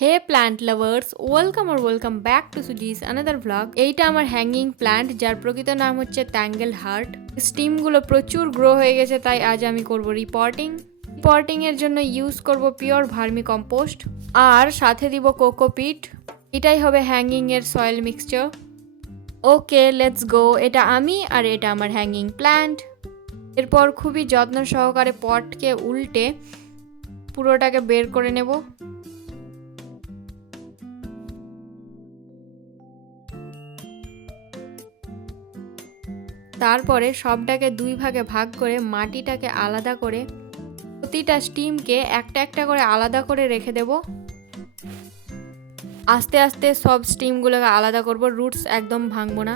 Hey plant lovers, welcome back to Suzy's another vlog. এইটা আমার hanging plant, যার প্রকৃত নাম হচ্ছে ট্যাঙ্গেল হার্ট। স্টিমগুলো প্রচুর গ্রো হয়ে গেছে, তাই আজ আমি করব রিপোর্টিং এর জন্য ইউজ করব পিওর ভার্মি কম্পোস্ট আর সাথে দিব কোকোপিট। এটাই হবে হ্যাঙ্গিং এর soil mixture. Okay, let's go. এটা আমি আর এটা আমার হ্যাঙ্গিং প্ল্যান্ট। এরপর খুবই যত্ন সহকারে পটকে উল্টে পুরোটাকে বের করে নেব। তারপরে সবটাকে দুই ভাগে ভাগ করে মাটিটাকে আলাদা করে প্রতিটা স্টিমকে একটা একটা করে আলাদা করে রেখে দেব। আস্তে আস্তে সব স্টিমগুলোকে আলাদা করব। রুটস একদম ভাঙবো না,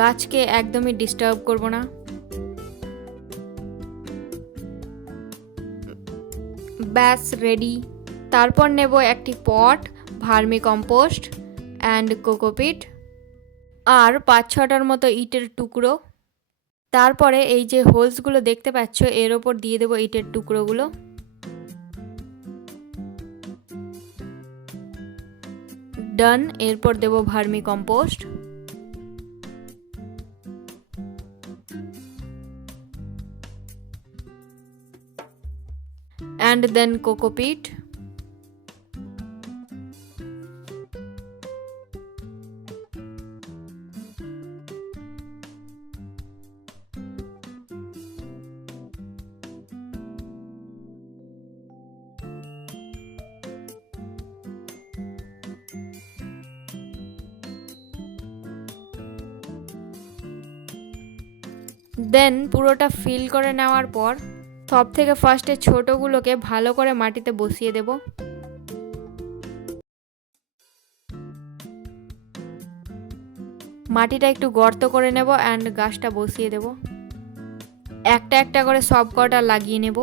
গাছকে একদমই ডিস্টার্ব করব না। ব্যাস রেডি। তারপর নেব একটি পট, ভার্মি কম্পোস্ট অ্যান্ড কোকোপিট আর 5-6টার মতো ইটের টুকরো। তারপরে এই যে হোলসগুলো দেখতে পাচ্ছ, এর ওপর দিয়ে দেবো ইটের টুকরোগুলো। ডান। এরপর দেব vermicompost and then cocopeat. Then পুরোটা ফিল করে নেওয়ার পর সব থেকে ফার্স্টে ছোটগুলোকে ভালো করে মাটিতে বসিয়ে দেব। মাটিটা একটু গর্ত করে নেব অ্যান্ড গাছটা বসিয়ে দেব। একটা একটা করে সব কটা লাগিয়ে নেব।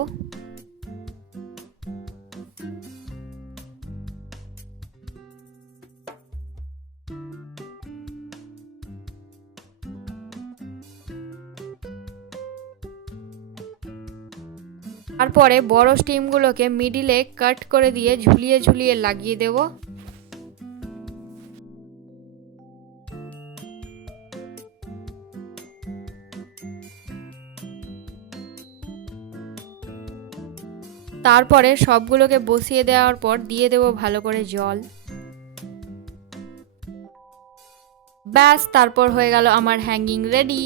তারপরে বড় স্টিমগুলোকে মিডিলে কাট করে দিয়ে ঝুলিয়ে ঝুলিয়ে লাগিয়ে দেব। তারপরে সবগুলোকে বসিয়ে দেওয়ার পর দিয়ে দেব ভালো করে জল। ব্যাস, তারপর হয়ে গেল আমার hanging ready.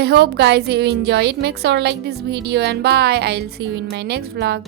I hope guys you enjoy it. Make sure like this video and bye. I'll see you in my next vlog.